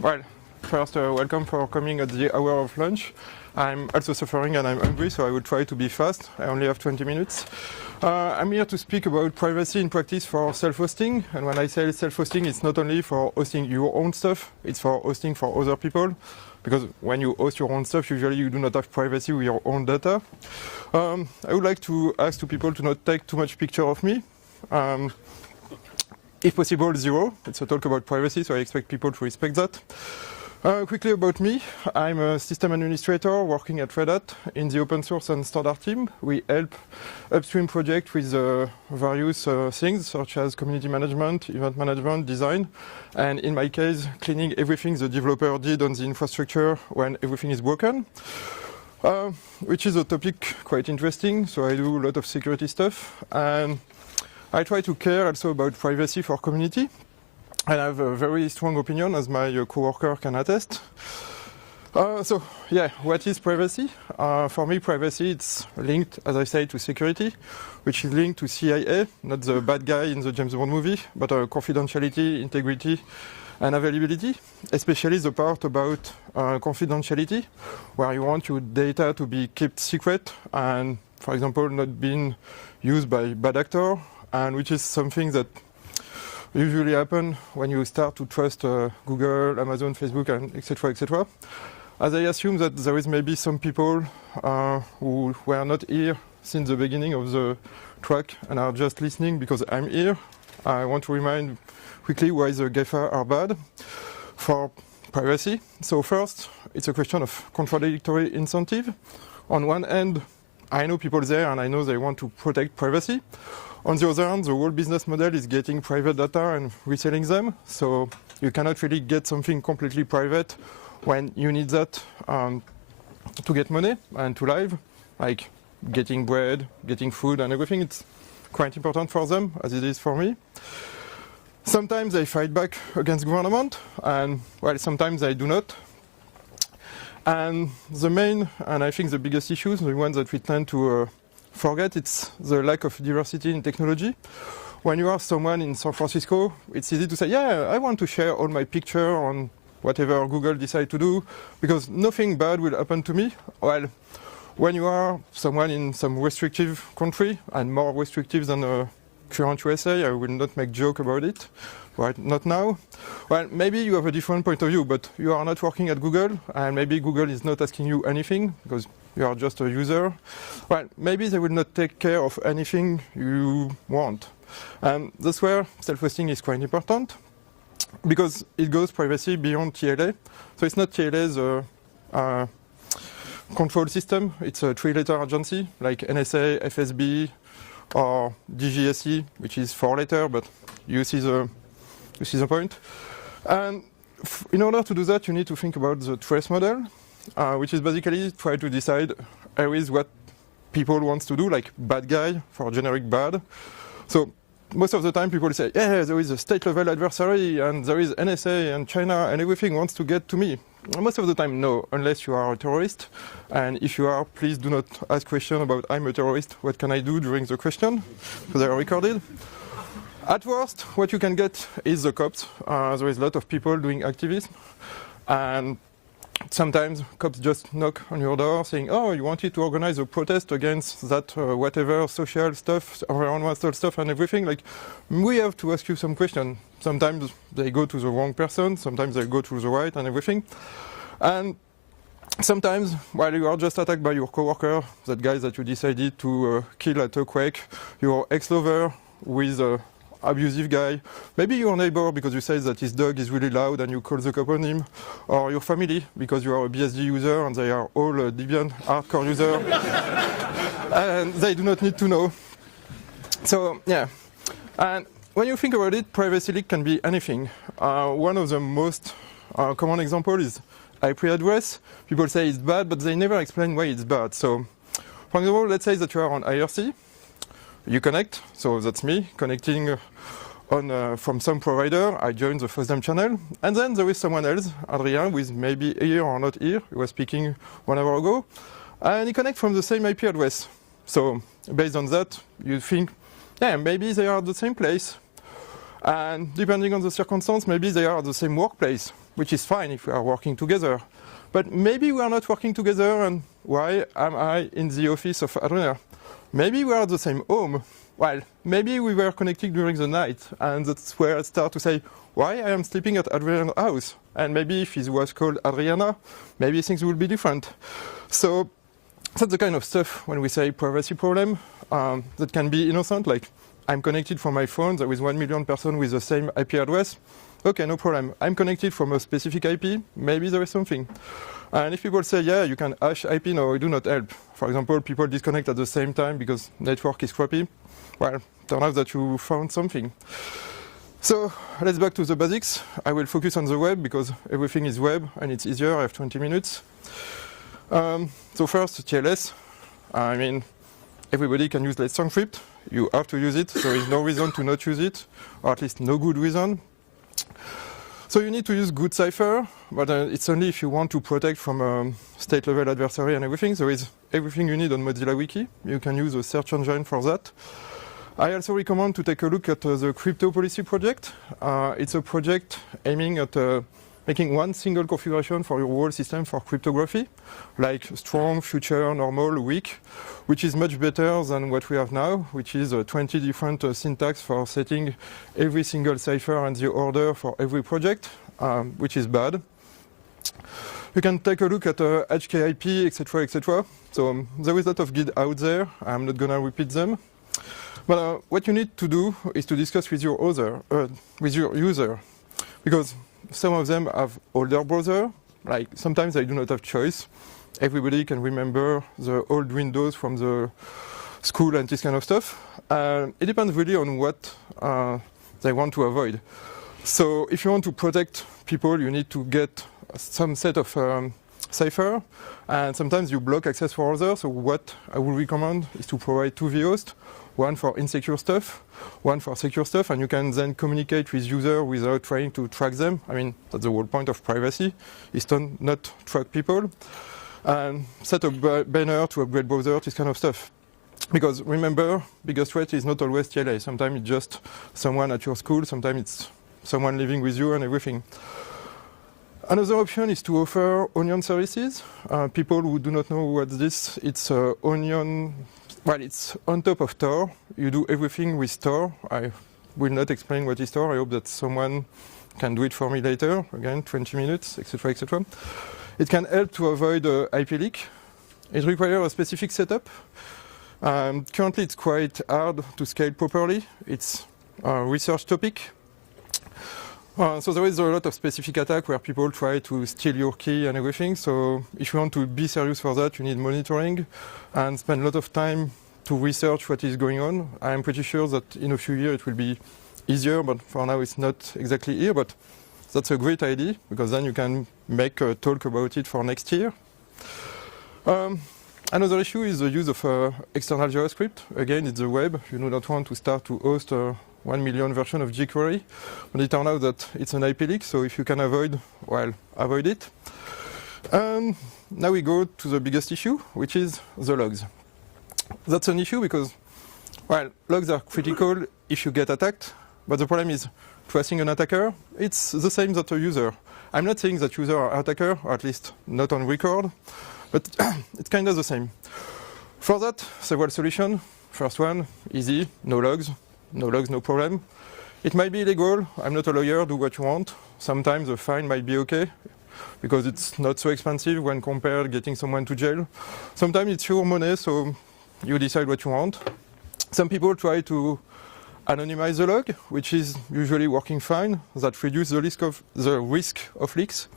Well, first, welcome for coming at the hour of lunch. I'm also suffering and I'm hungry, so I will try to be fast. I only have 20 minutes. I'm here to speak about privacy in practice for self-hosting. And when I say self-hosting, it's not only for hosting your own stuff, it's for hosting for other people. Because when you host your own stuff, usually you do not have privacy with your own data. I would like to ask to people to not take too much picture of me. If possible, zero. It's a talk about privacy, so I expect people to respect that. Quickly about me, I'm a system administrator working at Red Hat in the open source and standard team. We help upstream projects with various things such as community management, event management, design, and in my case, cleaning everything the developer did on the infrastructure when everything is broken. Which is a topic quite interesting, so I do a lot of security stuff. And I try to care also about privacy for community. And I have a very strong opinion, as my coworker can attest. So, yeah, what is privacy? For me, privacy, it's linked, as I say, to security, which is linked to CIA, not the bad guy in the James Bond movie, but confidentiality, integrity, and availability, especially the part about confidentiality, where you want your data to be kept secret and, for example, not being used by bad actors, and which is something that usually happen when you start to trust Google, Amazon, Facebook, and etc., etc. As I assume that there is maybe some people who were not here since the beginning of the track and are just listening because I'm here, I want to remind quickly why the GAFA are bad for privacy. So first, it's a question of contradictory incentive. On one hand, I know people there and I know they want to protect privacy. On the other hand, the whole business model is getting private data and reselling them. So you cannot really get something completely private when you need that to get money and to live, like getting bread, getting food and everything. It's quite important for them, as it is for me. Sometimes they fight back against government, and well, sometimes they do not. And the main, and I think the biggest issues, the ones that we tend to forget, it's the lack of diversity in technology. When you are someone in San Francisco, it's easy to say, yeah, I want to share all my picture on whatever Google decide to do, because nothing bad will happen to me. Well, when you are someone in some restrictive country, and more restrictive than current USA, I will not make joke about it, right? Not now. Well, maybe you have a different point of view, but you are not working at Google, and maybe Google is not asking you anything, because you are just a user. Well, maybe they will not take care of anything you want. And that's where self-hosting is quite important, because it goes privacy beyond TLA. So it's not TLA's control system, it's a three-letter agency, like NSA, FSB, or DGSE, which is four-letter, but you see the point. And in order to do that, you need to think about the trace model, which is basically try to decide areas what people want to do, like bad guy for generic bad. So most of the time people say, yeah, there is a state-level adversary, and there is NSA and China, and everything wants to get to me. Most of the time, no, unless you are a terrorist. And if you are, please do not ask questions about I'm a terrorist, what can I do during the question, because they are recorded. At worst, what you can get is the cops. There is a lot of people doing activism, and sometimes cops just knock on your door saying, oh, you wanted to organize a protest against that whatever social stuff, environmental stuff and everything. Like, we have to ask you some questions. Sometimes they go to the wrong person, sometimes they go to the right and everything. And sometimes, while you are just attacked by your coworker, that guy that you decided to kill at a quake, your ex-lover with a abusive guy, maybe your neighbor because you say that his dog is really loud and you call the cop on him, or your family because you are a BSD user and they are all Debian hardcore user and they do not need to know. So yeah, and when you think about it, privacy leak can be anything. One of the most common examples is IP address. People say it's bad, but they never explain why it's bad. So for example, let's say that you are on IRC. You connect, so that's me connecting from some provider. I join the FOSDEM channel, and then there is someone else, Adrien, who is maybe here or not here. He was speaking 1 hour ago, and he connects from the same IP address. So based on that, you think, yeah, maybe they are at the same place, and depending on the circumstance, maybe they are at the same workplace. which is fine if we are working together. But maybe we are not working together, and why am I in the office of Adrena? Maybe we are at the same home. Well, maybe we were connected during the night, and that's where I start to say, why I am sleeping at Adriana's house? And maybe if it was called Adriana, maybe things would be different. So that's the kind of stuff when we say privacy problem that can be innocent, like I'm connected from my phone, there is 1 million person with the same IP address. Okay, no problem. I'm connected from a specific IP, maybe there is something. And if people say, yeah, you can hash IP, no, it do not help. For example, people disconnect at the same time because network is crappy. Well, turn out that you found something. So let's back to the basics. I will focus on the web because everything is web and it's easier. I have 20 minutes. So first, TLS. I mean, everybody can use Let's Encrypt. You have to use it. There is no reason to not use it, or at least no good reason. So you need to use good cipher, but it's only if you want to protect from state-level adversary and everything. There is everything you need on Mozilla Wiki. You can use a search engine for that. I also recommend to take a look at the Crypto Policy project. It's a project aiming at making one single configuration for your whole system for cryptography, like strong, future, normal, weak, which is much better than what we have now, which is 20 different syntax for setting every single cipher and the order for every project, which is bad. You can take a look at HKIP, etc., etc. So there is a lot of guide out there. I'm not going to repeat them. But what you need to do is to discuss with your user, because some of them have older browser. Like sometimes they do not have choice. Everybody can remember the old Windows from the school and this kind of stuff. It depends really on what they want to avoid. So if you want to protect people, you need to get some set of cipher, and sometimes you block access for others. So what I would recommend is to provide two vhosts, one for insecure stuff, one for secure stuff, and you can then communicate with user without trying to track them. I mean, that's the whole point of privacy, is to not track people. And set a banner to upgrade browser, this kind of stuff. Because remember, biggest threat is not always TLA. Sometimes it's just someone at your school, sometimes it's someone living with you and everything. Another option is to offer onion services. People who do not know what's this, it's onion. Well, it's on top of Tor. You do everything with Tor. I will not explain what is Tor. I hope that someone can do it for me later. Again, 20 minutes, etc., etc. It can help to avoid IP leak. It requires a specific setup. Currently, it's quite hard to scale properly. It's a research topic. So there is a lot of specific attack where people try to steal your key and everything. So if you want to be serious for that, you need monitoring and spend a lot of time to research what is going on. I'm pretty sure that in a few years it will be easier, but for now it's not exactly here. But that's a great idea, because then you can make a talk about it for next year. Another issue is the use of external JavaScript. Again, it's the web. You do not want to start to host 1 million version of jQuery, but it turns out that it's an IP leak, so if you can avoid, well, avoid it. Now we go to the biggest issue, which is the logs. That's an issue because, well, logs are critical if you get attacked, but the problem is tracing an attacker. It's the same as a user. I'm not saying that users are attacker, or at least not on record, but it's kind of the same. For that, several solutions. First one, easy, no logs. No logs, no problem. It might be illegal. I'm not a lawyer, do what you want. Sometimes the fine might be okay, because it's not so expensive when compared getting someone to jail. Sometimes it's your money, so you decide what you want. Some people try to anonymize the log, which is usually working fine. That reduces the risk of leaks.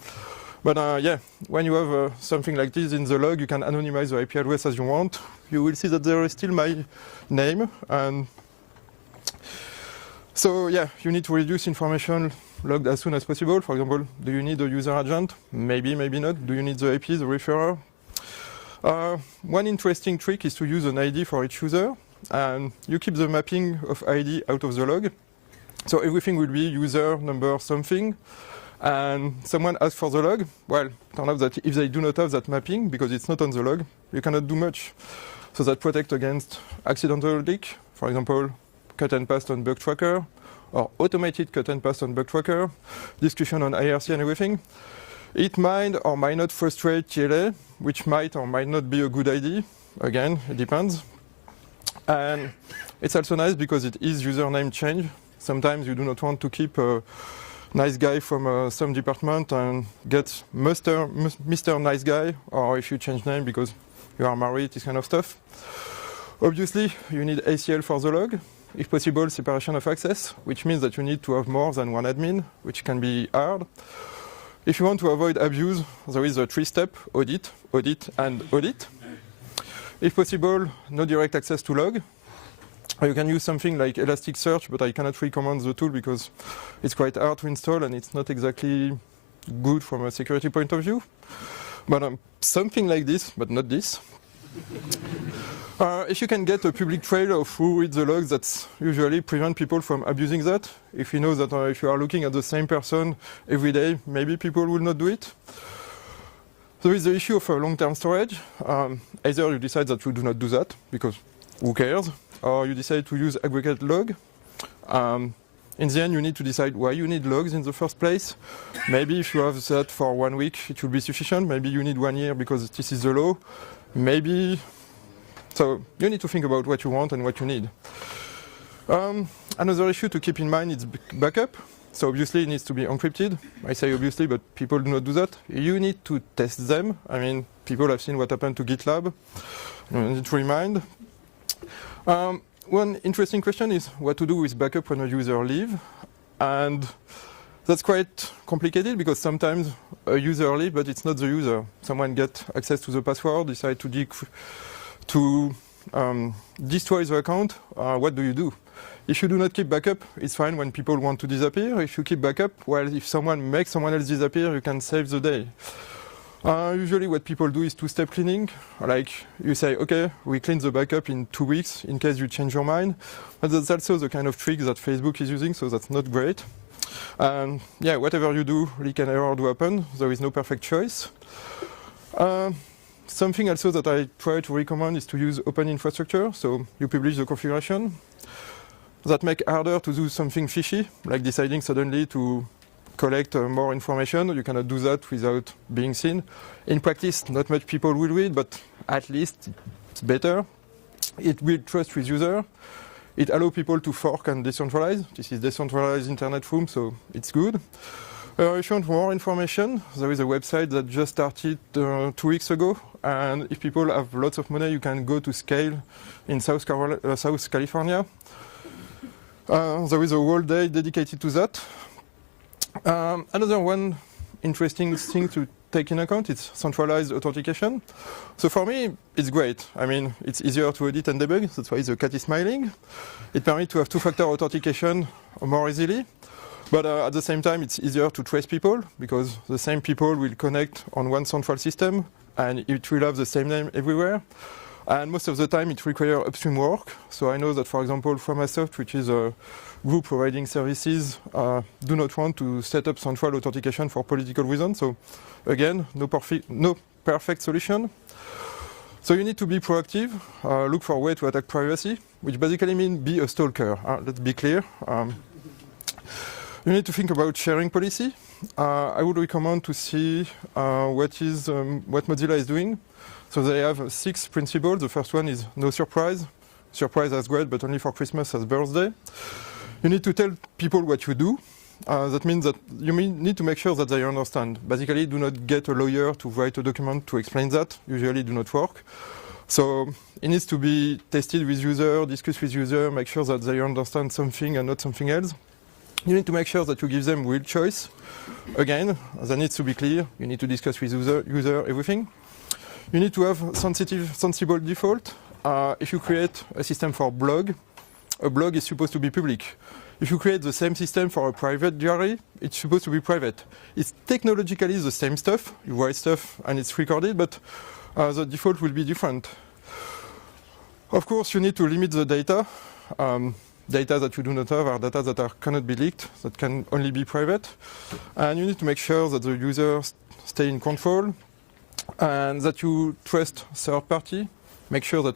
But yeah, when you have something like this in the log, you can anonymize the IP address as you want. You will see that there is still my name, and so yeah, you need to reduce information logged as soon as possible. For example, do you need a user agent? Maybe, maybe not. Do you need the IP, the referrer? One interesting trick is to use an ID for each user, and you keep the mapping of ID out of the log. So everything will be user number something, and someone asks for the log. Well, turns out that if they do not have that mapping, because it's not on the log, you cannot do much. So that protects against accidental leak. For example, cut and paste on bug tracker, or automated cut and paste on bug tracker, discussion on IRC and everything. It might or might not frustrate TLA, which might or might not be a good idea. Again, it depends. And it's also nice because it is username change. Sometimes you do not want to keep a nice guy from some department and get Mr. Nice Guy, or if you change name because you are married, this kind of stuff. Obviously, you need ACL for the log. If possible, separation of access, which means that you need to have more than one admin, which can be hard. If you want to avoid abuse, there is a 3-step audit, audit, and audit. If possible, no direct access to log. You can use something like Elasticsearch, but I cannot recommend the tool because it's quite hard to install and it's not exactly good from a security point of view. But something like this, but not this. If you can get a public trail of who reads the logs, that's usually prevent people from abusing that. If you know that if you are looking at the same person every day, maybe people will not do it. There is the issue of long-term storage. Either you decide that you do not do that, because who cares, or you decide to use aggregate log. In the end, you need to decide why you need logs in the first place. Maybe if you have that for 1 week, it will be sufficient. Maybe you need 1 year because this is the law. Maybe. So you need to think about what you want and what you need. Another issue to keep in mind is backup. So obviously it needs to be encrypted. I say obviously, but people do not do that. You need to test them. I mean, people have seen what happened to GitLab. You need to remind. One interesting question is what to do with backup when a user leaves. And that's quite complicated because sometimes a user leaves, but it's not the user. Someone gets access to the password, decide to destroy the account. What do you do? If you do not keep backup, it's fine when people want to disappear. If you keep backup, well, if someone makes someone else disappear, you can save the day. Usually what people do is 2-step cleaning. Like you say, okay, we clean the backup in 2 weeks in case you change your mind. But that's also the kind of trick that Facebook is using, so that's not great. Yeah, whatever you do, leak and error do happen. There is no perfect choice. Something also that I try to recommend is to use open infrastructure. So you publish the configuration. That makes it harder to do something fishy, like deciding suddenly to collect more information. You cannot do that without being seen. In practice, not much people will read, but at least it's better. It builds trust with users. It allows people to fork and decentralize. This is decentralized internet room, so it's good. If you want more information, there is a website that just started 2 weeks ago. And if people have lots of money, you can go to Scale in South California. There is a whole day dedicated to that. Another one interesting thing to take in account is centralized authentication. So for me, it's great. I mean, it's easier to edit and debug. That's why the cat is smiling. It permits to have 2-factor authentication more easily. But at the same time, it's easier to trace people because the same people will connect on one central system and it will have the same name everywhere. And most of the time, it requires upstream work. So I know that, for example, Framasoft, which is a group providing services, do not want to set up central authentication for political reasons. So again, no perfect solution. So you need to be proactive, look for a way to attack privacy, which basically means be a stalker. Let's be clear. You need to think about sharing policy. I would recommend to see what Mozilla is doing. So they have 6 principles. The first one is no surprise. Surprise is great, but only for Christmas as birthday. You need to tell people what you do. That means that you need to make sure that they understand. Basically, do not get a lawyer to write a document to explain that. Usually do not work. So it needs to be tested with users, discuss with users, make sure that they understand something and not something else. You need to make sure that you give them real choice. Again, that needs to be clear. You need to discuss with user everything. You need to have sensible default. If you create a system for blog, a blog is supposed to be public. If you create the same system for a private diary, it's supposed to be private. It's technologically the same stuff. You write stuff and it's recorded, but the default will be different. Of course, you need to limit the data. Data that you do not have are data that cannot be leaked, that can only be private. And you need to make sure that the users stay in control and that you trust third party. Make sure that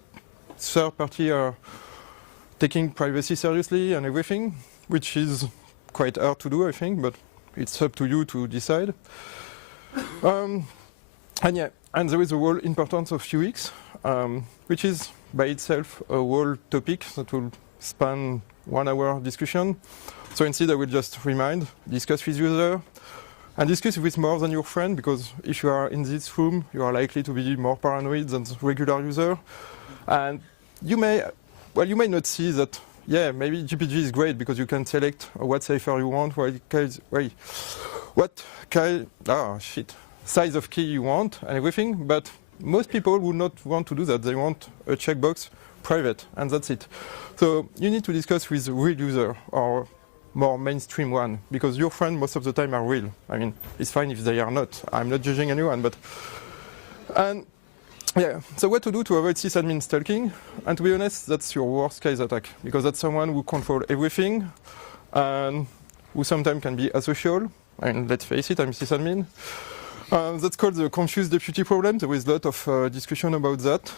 third party are taking privacy seriously and everything. which is quite hard to do, I think, but it's up to you to decide. And there is the whole importance of UX, which is by itself a whole topic that will span 1 hour discussion. So instead I will just remind, discuss with user, and discuss with more than your friend, because if you are in this room, you are likely to be more paranoid than the regular user. And you may not see that, yeah, maybe GPG is great because you can select what cipher you want, size of key you want and everything, but most people would not want to do that. They want a checkbox private, and that's it. So you need to discuss with a real user or more mainstream one, because your friends most of the time are real. I mean, it's fine if they are not. I'm not judging anyone, but... And yeah, so what to do to avoid sysadmin stalking? And to be honest, that's your worst case attack, because that's someone who controls everything and who sometimes can be asocial. And let's face it, I'm sysadmin. That's called the confused deputy problem. There is a lot of discussion about that.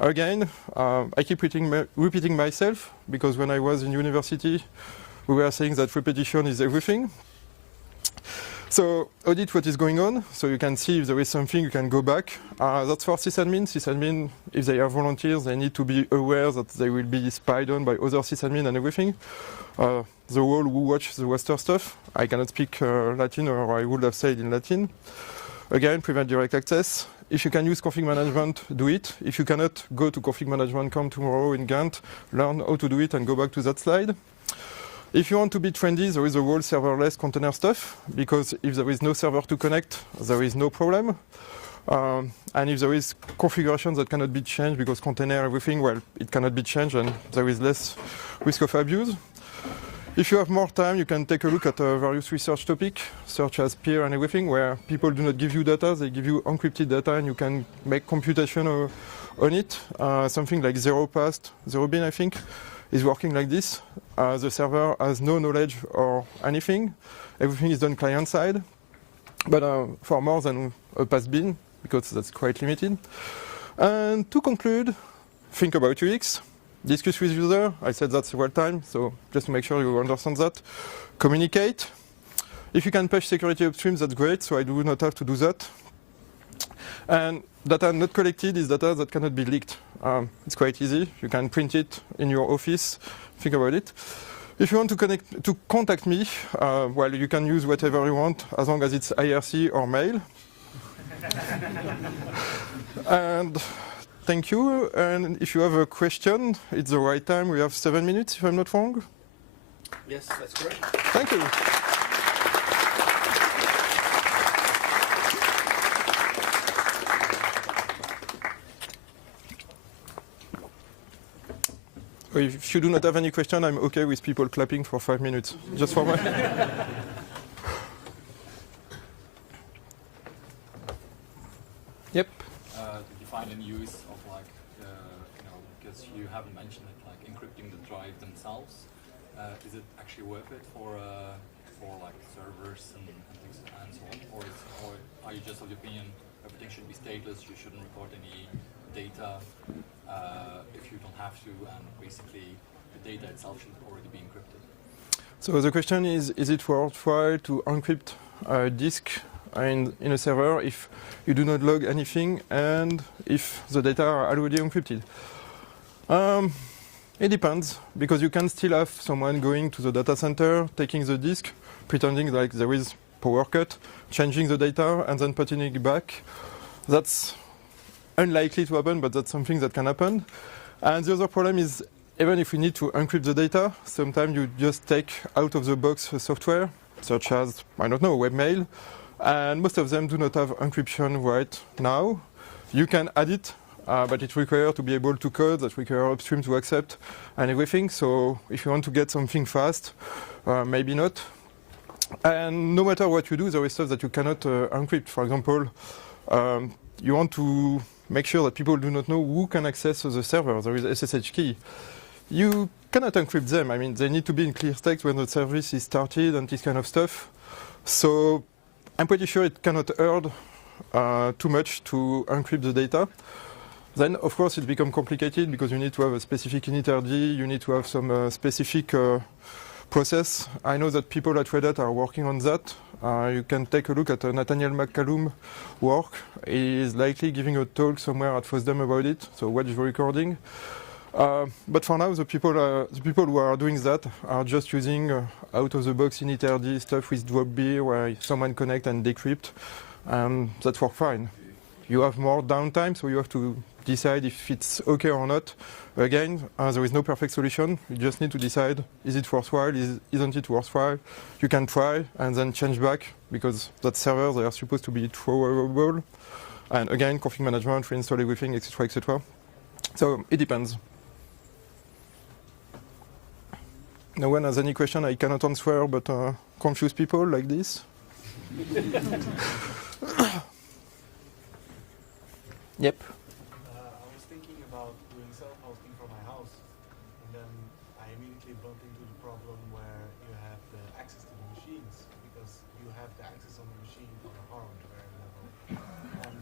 Again, I keep repeating myself, because when I was in university, we were saying that repetition is everything. So audit what is going on, so you can see if there is something, you can go back. That's for sysadmin. Sysadmin, if they are volunteers, they need to be aware that they will be spied on by other sysadmin and everything. The whole who watch the Western stuff. I cannot speak Latin, or I would have said in Latin. Again, prevent direct access. If you can use config management, do it. If you cannot, go to config management camp tomorrow in Gantt, learn how to do it and go back to that slide. If you want to be trendy, there is a whole serverless container stuff, because if there is no server to connect, there is no problem. And if there is configurations that cannot be changed because container everything, well, it cannot be changed and there is less risk of abuse. If you have more time, you can take a look at various research topics, such as peer and everything, where people do not give you data, they give you encrypted data and you can make computation on it. Something like ZeroBin, I think, is working like this. The server has no knowledge or anything. Everything is done client side, but for more than a pass bin, because that's quite limited. And to conclude, think about UX, discuss with user. I said that several times, so just to make sure you understand that. Communicate. If you can patch security upstream, that's great, so I do not have to do that. And data not collected is data that cannot be leaked. It's quite easy. You can print it in your office. Think about it. If you want to contact me, well, you can use whatever you want, as long as it's IRC or mail. And thank you. And if you have a question, it's the right time. We have 7 minutes, if I'm not wrong. Yes, that's correct. Thank you. If you do not have any question, I'm okay with people clapping for 5 minutes, just for my... Yep. Did you find any use of because you haven't mentioned it, like encrypting the drive themselves? Is it actually worth it for like servers and things and so on, or are you just of the opinion everything should be stateless? You shouldn't record any data if you don't have to, and basically the data itself should already be encrypted. So the question is it worthwhile to encrypt a disk in a server if you do not log anything and if the data are already encrypted? It depends, because you can still have someone going to the data center, taking the disk, pretending like there is power cut, changing the data, and then putting it back. That's unlikely to happen, but that's something that can happen. And the other problem is, even if we need to encrypt the data, sometimes you just take out of the box software, such as, I don't know, webmail, and most of them do not have encryption right now. You can add it, but it requires to be able to code, that requires upstream to accept, and everything. So if you want to get something fast, maybe not. And no matter what you do, there is stuff that you cannot encrypt. For example, you want to make sure that people do not know who can access the server. There is SSH key. You cannot encrypt them. I mean, they need to be in clear text when the service is started and this kind of stuff. So I'm pretty sure it cannot hurt too much to encrypt the data. Then, of course, it becomes complicated because you need to have a specific initrd, you need to have some specific process. I know that people at Red Hat are working on that. You can take a look at Nathaniel McCallum work. He is likely giving a talk somewhere at FOSDEM about it, so watch the recording. But for now, the people who are doing that are just using out-of-the-box initrd stuff with drop-beer, where someone connect and decrypt, and that works fine. You have more downtime, so you have to decide if it's okay or not. Again, there is no perfect solution. You just need to decide, is it worthwhile, isn't it worthwhile? You can try and then change back, because that server, they are supposed to be throwable. And again, config management, reinstall everything, etc., etc. So it depends. No one has any question I cannot answer, but confuse people like this. Yep. I was thinking about doing self-hosting for my house, and then I immediately bumped into the problem where you have the access to the machines, because you have the access on the machine on a hardware level. And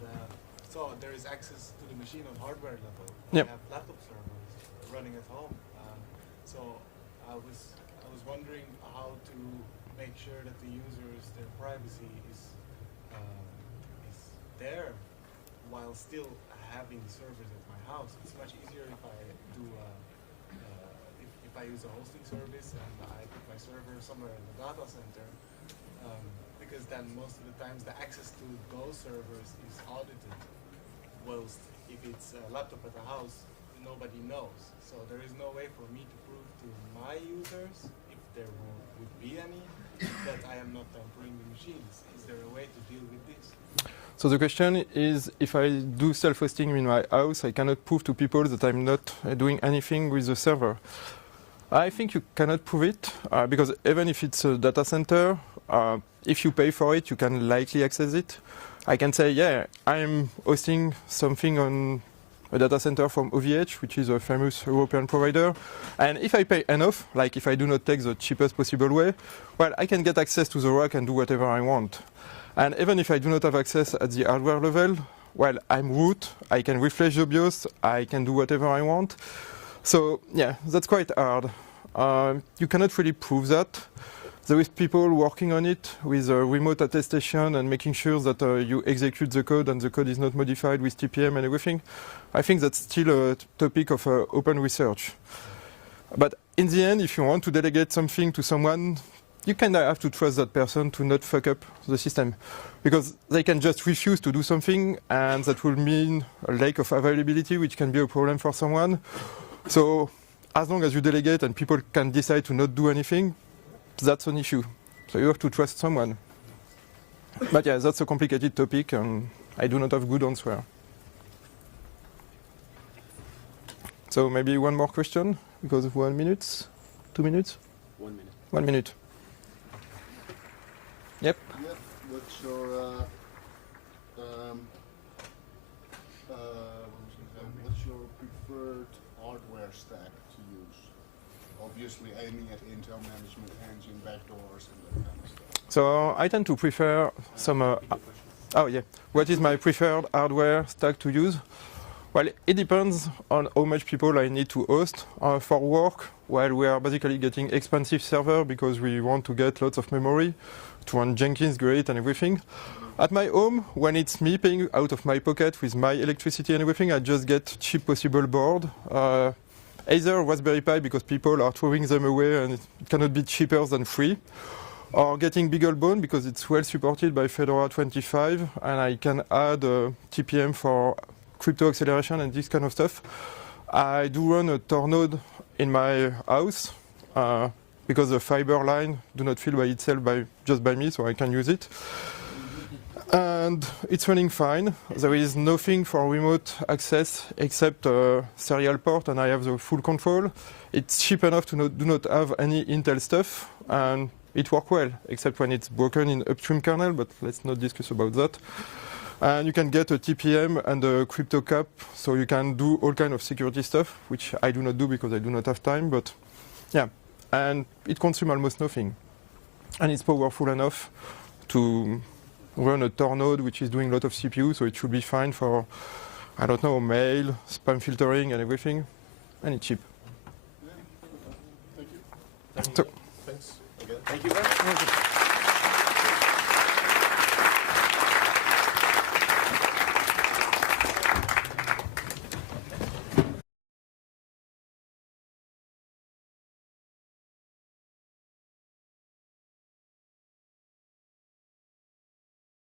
so there is access to the machine on hardware level. Yep. You have laptop servers running at home. So I was wondering how to make sure that the users, their privacy is there, while still having servers at my house. It's much easier if I do if I use a hosting service and I put my server somewhere in the data center, because then most of the times the access to those servers is audited. Whilst if it's a laptop at the house, nobody knows. So there is no way for me to prove to my users, if there would be any, that I am not tampering the machines. Is there a way to deal with this? So the question is, if I do self-hosting in my house, I cannot prove to people that I'm not doing anything with the server. I think you cannot prove it, because even if it's a data center, if you pay for it, you can likely access it. I can say, yeah, I'm hosting something on a data center from OVH, which is a famous European provider. And if I pay enough, like if I do not take the cheapest possible way, well, I can get access to the rack and do whatever I want. And even if I do not have access at the hardware level, well, I'm root, I can refresh the BIOS, I can do whatever I want. So yeah, that's quite hard. You cannot really prove that. There is people working on it with remote attestation and making sure that you execute the code and the code is not modified with TPM and everything. I think that's still a topic of open research. But in the end, if you want to delegate something to someone, you kind of have to trust that person to not fuck up the system, because they can just refuse to do something, and that will mean a lack of availability, which can be a problem for someone. So as long as you delegate and people can decide to not do anything, that's an issue. So you have to trust someone. But yeah, that's a complicated topic, and I do not have good answer. So maybe one more question, because of 1 minute, 2 minutes? 1 minute. 1 minute. Yep. Yep. What's your preferred hardware stack to use? Obviously aiming at Intel management engine, backdoors, and that kind of stuff. So I tend to prefer some. Oh yeah. What is my preferred hardware stack to use? Well, it depends on how much people I need to host for work. While we are basically getting expensive server because we want to get lots of memory to run Jenkins, great, and everything. At my home, when it's me paying out of my pocket with my electricity and everything, I just get cheap possible board. Either Raspberry Pi, because people are throwing them away and it cannot be cheaper than free, or getting BeagleBone because it's well supported by Fedora 25 and I can add TPM for crypto acceleration and this kind of stuff. I do run a Tor node in my house because the fiber line do not fill by itself just by me, so I can use it. And it's running fine. There is nothing for remote access except serial port, and I have the full control. It's cheap enough to do not have any Intel stuff, and it works well, except when it's broken in upstream kernel, but let's not discuss about that. And you can get a TPM and a crypto cap, so you can do all kind of security stuff, which I do not do because I do not have time, but yeah. And it consumes almost nothing. And it's powerful enough to run a Tor node, which is doing a lot of CPU, so it should be fine for, I don't know, mail, spam filtering and everything, and it's cheap. Yeah. Thank you. Thank So- you. Thank Thank you very much.